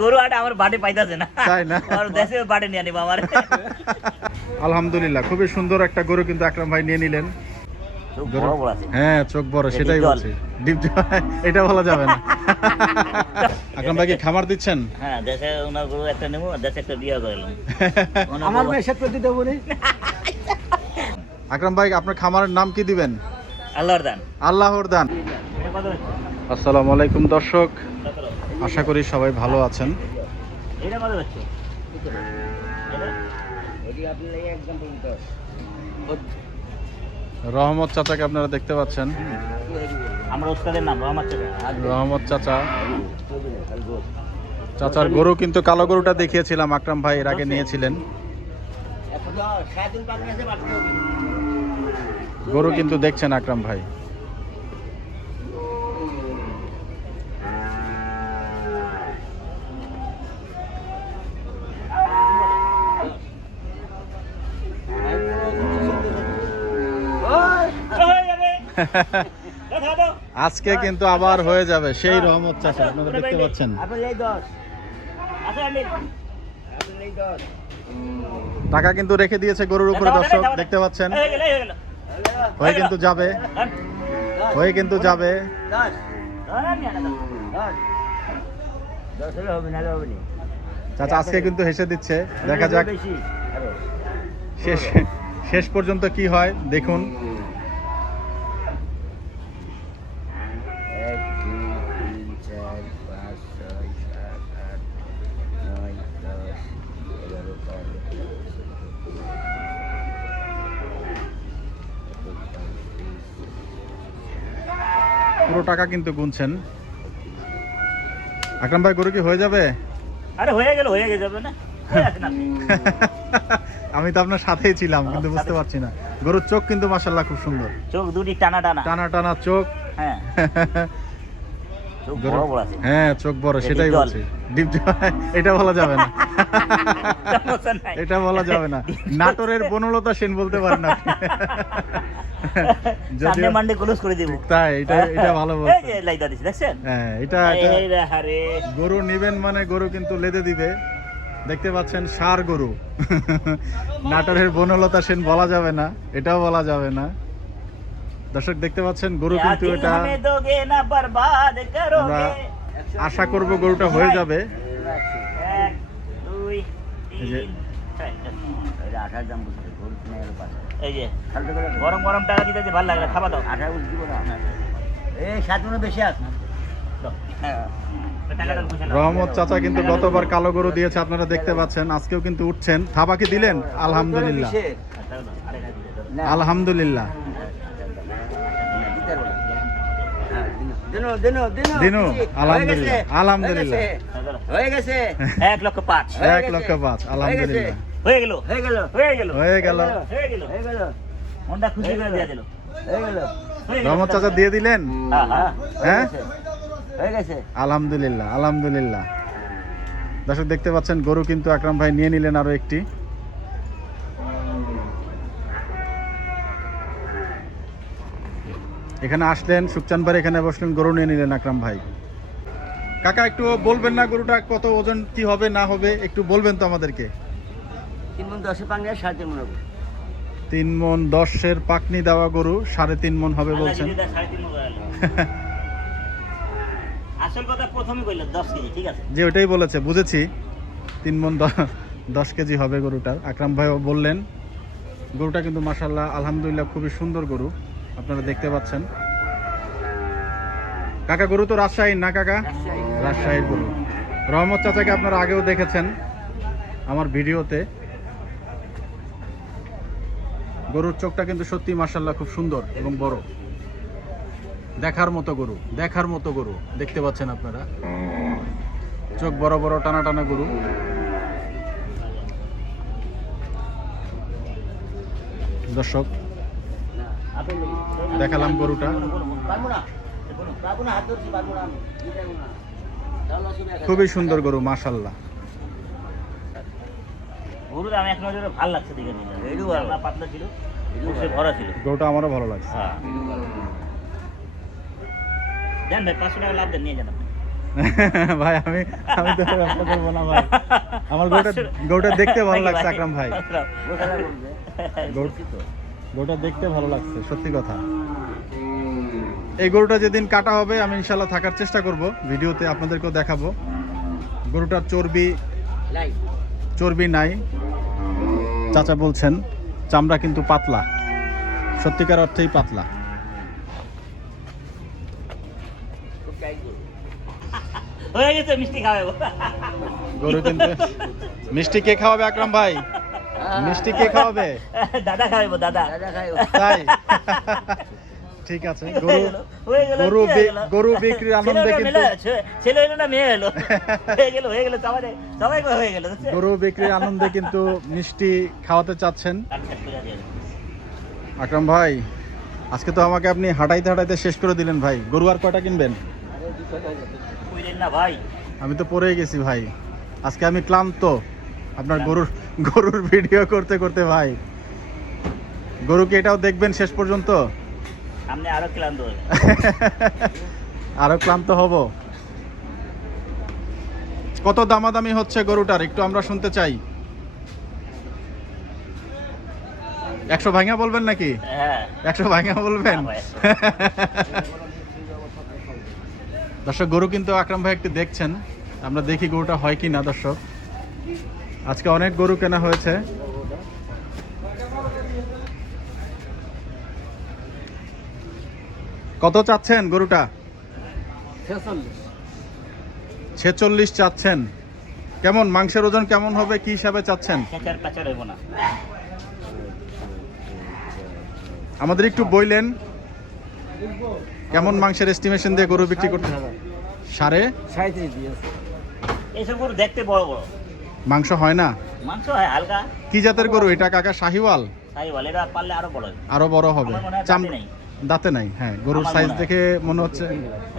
গরু আটা আমার বাটে পাইতাছে না। তাই না? আর দেশে বাটে নিয়ে নিব আমার। আলহামদুলিল্লাহ খুবই সুন্দর একটা গরু কিন্তু আকরাম ভাই নিয়ে নিলেন। হ্যাঁ চোখ বড় সেটাই ডিপ বলছি। ডিপ এটা বলা যাবে না। আকরাম ভাই কি খামার দিচ্ছেন? হ্যাঁ দেশে ওনার গরু একটা নেব দেশে একটা বিয়ে করলাম আমার নি আকরাম ভাই আপনার খামারের নাম কি দিবেন? আল্লাহর দান। আল্লাহর দান? আসসালামু আলাইকুম দর্শক। আশা করি সবাই ভালো আছেন। রহমত চাচাকে আপনারা দেখতে পাচ্ছেন। রহমত চাচা। চাচার গরু কিন্তু কালো গরুটা দেখিয়েছিলাম আকরাম ভাই এর আগে নিয়েছিলেন। গরু কিন্তু দেখছেন আকরাম ভাই। আজকে কিন্তু আবার হয়ে যাবে সেই রহমত চাচা আপনারা দেখতে পাচ্ছেন। টাকা কিন্তু রেখে দিয়েছে গরুর উপরে দর্শক। দেখতে পাচ্ছেন। হয়ে হয়ে হয়ে কিন্তু যাবে। হয়ে কিন্তু যাবে। চাচা আজকে কিন্তু হেসে দিচ্ছে। দেখা যাক। শেষ শেষ পর্যন্ত কি হয় দেখুন। টাকা কিন্তু গুনছেন। আকরাম ভাই গরু কি হয়ে যাবে? আরে হয়ে গেল হয়ে যাবে না। আমি তো আপনার সাথেই ছিলাম কিন্তু বুঝতে পারছি না। গরুর চোখ কিন্তু মাসাল্লাহ খুব সুন্দর। চোখ দুটি টানা টানা। টানা টানা চোখ। হ্যাঁ। হ্যাঁ চোখ বড় সেটাই বলছি। ডিপ এটা বলা যাবে না। এটা বলা যাবে না। নাটোরের বনলতা সেন বলতে পারেন আপনি। সামনে যদিও ক্লোজ করে দিব তাই এটা এটা ভালো এই যে লাইদা দিছি দেখছেন হ্যাঁ এটা এটা- এই রে হারে গরু নিবেন মানে গরু কিন্তু লেদে দিবে দেখতে পাচ্ছেন সার গরু নাটোরের বনলতা সেন বলা যাবে না এটাও বলা যাবে না দর্শক দেখতে পাচ্ছেন গরু কিন্তু এটা আমরা আশা করব গরুটা হয়ে যাবে এক দুই তিন চার। এই যে গরম গরম টাকা দিতে ভালো লাগে খাবার দাও। এই সাত মনে বেশি আছে। হ্যাঁ। রহমত চাচা কিন্তু গতবার কালো গরু দিয়েছে আপনারা দেখতে পাচ্ছেন আজকেও কিন্তু উঠছেন। থাবা কি দিলেন? আলহামদুলিল্লাহ। আচ্ছা। আলহামদুলিল্লাহ। দিনো। দিনো দিনো দিনু। আলহামদুলিল্লাহ আলহামদুলিল্লাহ। হয়ে গেছে। এক লক্ষ পাঁচ। এক লক্ষ পাঁচ আলহামদুলিল্লাহ। হয়ে গেল। হয়ে গেল। হয়ে গেল। হয়ে গেল। হয়ে গেল। হয়ে গেল। মনটা খুশি করে দিয়ে দিল। হয়ে গেল। রহমত চাচা দিয়ে দিলেন? হ্যাঁ, হ্যাঁ। হ্যাঁ? হয়ে গেছে। আলহামদুলিল্লাহ আলহামদুলিল্লাহ। দর্শক দেখতে পাচ্ছেন গরু কিন্তু আকরাম ভাই নিয়ে নিলেন আরও একটি। এখানে আসলেন সুকচানবার এখানে বসলেন গরু নিয়ে নিলেন আকরাম ভাই। কাকা একটু বলবেন না গরুটা কত ওজন কি হবে না হবে একটু বলবেন তো আমাদেরকে। তিন মন দশে পাঙ্গে সাড়ে তিন মন হবে তিন মন দশের পাকনি দেওয়া গরু সাড়ে তিন মন হবে বলছেন। আসল কথা প্রথমে কইল দশ কেজি ঠিক আছে? যে ওটাই বলেছে বুঝেছি। তিন মন দশ কেজি হবে গরুটার আকরাম ভাইও বললেন গরুটা কিন্তু মাসাল্লাহ আলহামদুলিল্লাহ খুবই সুন্দর গরু আপনারা দেখতে পাচ্ছেন। কাকা গরু তো রাজশাহীর না কাকা? রাজশাহীর গরু। রহমত চাচাকে আপনারা আগেও দেখেছেন আমার ভিডিওতে। গরুর চোখটা কিন্তু সত্যি মাসাল্লাহ খুব সুন্দর এবং বড়। দেখার মতো গরু, দেখার মতো গরু, দেখতে পাচ্ছেন আপনারা। চোখ বড় বড়, টানা টানা গরু। দর্শক, দেখালাম গরুটা। খুবই সুন্দর গরু মাশাল্লাহ গরুটা আমি এক নজরে ভালো লাগছে দেখে এটু ভালো। না পাতলা ছিল সে ভরা ছিল। গরুটা আমারও ভালো লাগছে। হ্যাঁ। দেন ভাই পাঁচশো টাকা লাভ দেন নিয়ে যান ভাই আমি আমি তো ব্যবসা করব না ভাই। আমার গরুটা গরুটা দেখতে ভালো লাগছে আকরাম ভাই। গরুটা দেখতে ভালো লাগছে সত্যি কথা। এই গরুটা যেদিন কাটা হবে আমি ইনশাল্লাহ থাকার চেষ্টা করব। ভিডিওতে আপনাদেরকেও দেখাবো। গরুটার চর্বি চর্বি নাই। চাচা বলছেন চামড়া কিন্তু পাতলা। সত্যিকার অর্থেই পাতলা। হয়ে গেছে মিষ্টি খাওয়াবো। গরু কিন্তু। মিষ্টি কে খাওয়াবে আকরাম ভাই? মিষ্টি কে খাওয়াবে? দাদা খাওয়াবো দাদা। দাদা খাই তাই? ঠিক আছে গরু হয়ে গরু বিক্রির আনন্দে কিন্তু ছেলে হলো না মেয়ে হলো হয়ে গেল হয়ে গেল সবাই সবাই হয়ে গেল গরু বিক্রির আনন্দে কিন্তু মিষ্টি খাওয়াতে চাচ্ছেন। আকরাম ভাই আজকে তো আমাকে আপনি হাঁটাইতে হাঁটাইতে শেষ করে দিলেন ভাই। গরু আর কয়টা কিনবেন? আমি তো পরে গেছি ভাই। আজকে আমি ক্লান্ত। আপনার গরুর গরুর ভিডিও করতে করতে ভাই। গরুকে এটাও দেখবেন শেষ পর্যন্ত? সামনে আরও ক্লান্ত আরও ক্লান্ত হব। কত দামাদামি হচ্ছে গরুটার? একটু আমরা শুনতে চাই। একশো ভাঙা বলবেন নাকি? হ্যাঁ। একশো ভাঙা বলবেন? দর্শক গরু কিন্তু আকরাম ভাই একটু দেখছেন। আমরা দেখি গরুটা হয় কি না দর্শক। আজকে অনেক গরু কেনা হয়েছে। কত চাচ্ছেন গরুটা? ছেচল্লিশ। চাচ্ছেন। কেমন মাংসের ওজন কেমন হবে? কি হিসাবে চাচ্ছেন? আমাদের একটু বইলেন। কেমন মাংসের এস্টিমেশন দিয়ে গরু বিক্রি করতে? সাড়ে? সাঁত্রিশ এইসব গরু দেখতে বড় বড়। মাংস হয় না? মাংস হয় হালকা। কি জাতের গরু? এটা কাকা শাহিওয়াল? পারলে আরও বড় হবে। আরও বড় হবে। আমার চাম দাঁতে নাই হ্যাঁ গরুর সাইজ দেখে মনে হচ্ছে।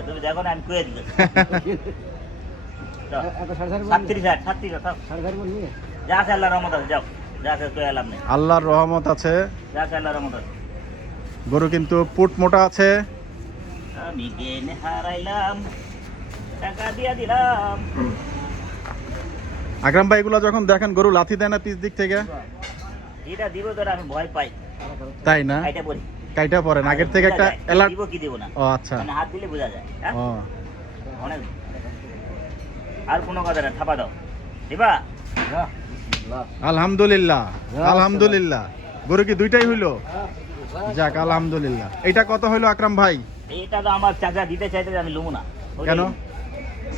তুমি দেখো না আমি কয়ে আল্লাহর রহমত আছে যা আল্লাহ রহমত আছে। গরু কিন্তু পুট মোটা আছে। আমি জ্ঞান হারাইলাম টাকা দিয়া দিলাম। আকরাম ভাই এগুলো যখন দেখেন গরু লাথি দেয় না পিছ দিক থেকে? এটা দিব আমি ভয় পাই। তাই না? এটা বলি। কাইটা পড়েন আগের থেকে একটা অ্যালার্ট দিব কি দিব না। ও আচ্ছা। মানে হাত দিলে বোঝা যায় হ্যাঁ? ও। অনেক। আর কোনো কথা না থাপা দাও। দিবা? আলহামদুলিল্লাহ আলহামদুলিল্লাহ। গরু কি দুইটাই হইল? যাক আলহামদুলিল্লাহ। এটা কত হইল আকরাম ভাই? এটা তো আমার চাচা দিতে চাইতে আমি লুমু না। কেন?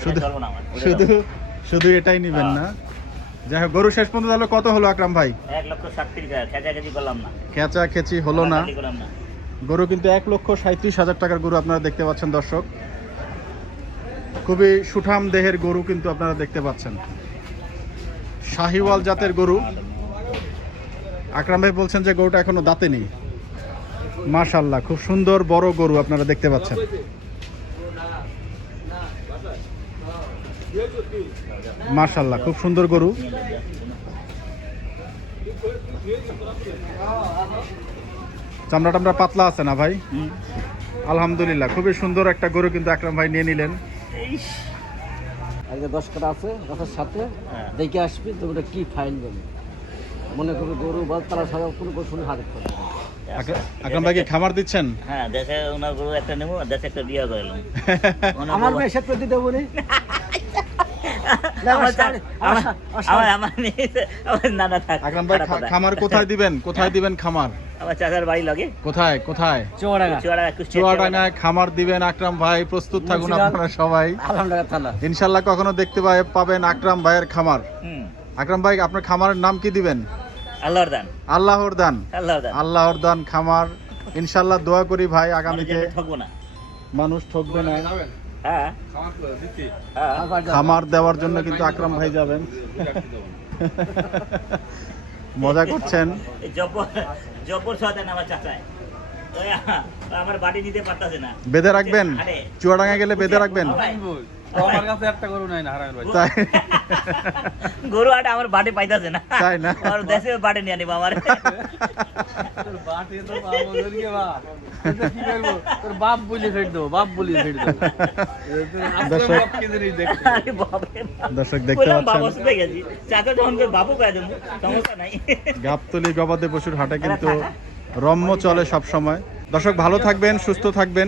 শুধু না শুধু শুধু এটাই নিবেন না? যাই হোক গরু শেষ পর্যন্ত তাহলে কত হলো আকরাম ভাই? এক লক্ষ সাতত্রিশ হাজার। খেচাখেচি করলাম না। খেচা খেচি হলো না। গরু কিন্তু এক লক্ষ সাঁত্রিশ হাজার টাকার গরু আপনারা দেখতে পাচ্ছেন, দর্শক। খুবই সুঠাম দেহের গরু কিন্তু আপনারা দেখতে পাচ্ছেন। শাহিওয়াল জাতের গরু। আকরাম ভাই বলছেন যে গরুটা এখনও দাঁতে নেই। মাশাল্লাহ খুব সুন্দর বড় গরু আপনারা দেখতে পাচ্ছেন। মাশাল্লাহ খুব সুন্দর গরু। চামড়া টামড়া পাতলা আছে না ভাই? হুম। আলহামদুলিল্লাহ খুবই সুন্দর একটা গরু কিন্তু আকরাম ভাই নিয়ে নিলেন। আজকে দশ কাটা আছে গাছের সাথে হ্যাঁ। দেখে আসবি তো কি ফাইল বলি মনে করবি গরু বা তারা সারা কোনো গরু শুনে হাতে করে আকরা- আকরাম ভাই কি খামার দিচ্ছেন? হ্যাঁ দেশে ওনার গরু একটা নেব দেশে একটা বিয়ে করলাম আমার মেয়ে সেট করে দিতে খামার কোথায় দিবেন? কোথায় দিবেন খামার? আমার চাচার বাড়ি লাগে। কোথায় কোথায়? চোয়াডাঙ্গা। চুয়াডাঙ্গা, কুষ্টিয়া চুয়াডাঙ্গায় খামার দিবেন আকরাম ভাই প্রস্তুত থাকুন আপনারা সবাই। ইনশাল্লাহ কখনো দেখতে পাই পাবেন আকরাম ভাইয়ের খামার। আকরাম ভাই আপনার খামারের নাম কি দিবেন? আল্লাহর দান। আল্লাহর দান। আল্লাহর দান। খামার। ইনশাল্লাহ দোয়া করি ভাই আগামীতে ঠকবো না। মানুষ ঠকবে না। খামার দেওয়ার জন্য কিন্তু আকরাম ভাই যাবেন। মজা করছেন। বেঁধে রাখবেন। চুয়াডাঙ্গা গেলে বেঁধে রাখবেন? আমার কাছে একটা গরু নাই না হারামের ভাই তাই। গরু আটা আমার পাইতাছে না। তাই না? আর দেশে নিয়ে নিবো আমার। তোর বাটে তো পাবো ধরিয়ে বাপ কি করব তোর বাপ বলি ফেট দেবো বাপ বলি ফেট দেবো। দর্শক। কি জিনিস দেখতে আরে বাপরে দর্শক দেখতে বললাম বাবা পাচ্ছেন গেছি। চাচা যখন করে কয়ে দেবো সমস্যা নাই। গাবতলি গবাদি পশুর হাটে কিন্তু রম্য চলে সব সময় দর্শক ভালো থাকবেন সুস্থ থাকবেন।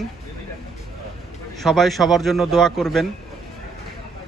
সবাই সবার জন্য দোয়া করবেন।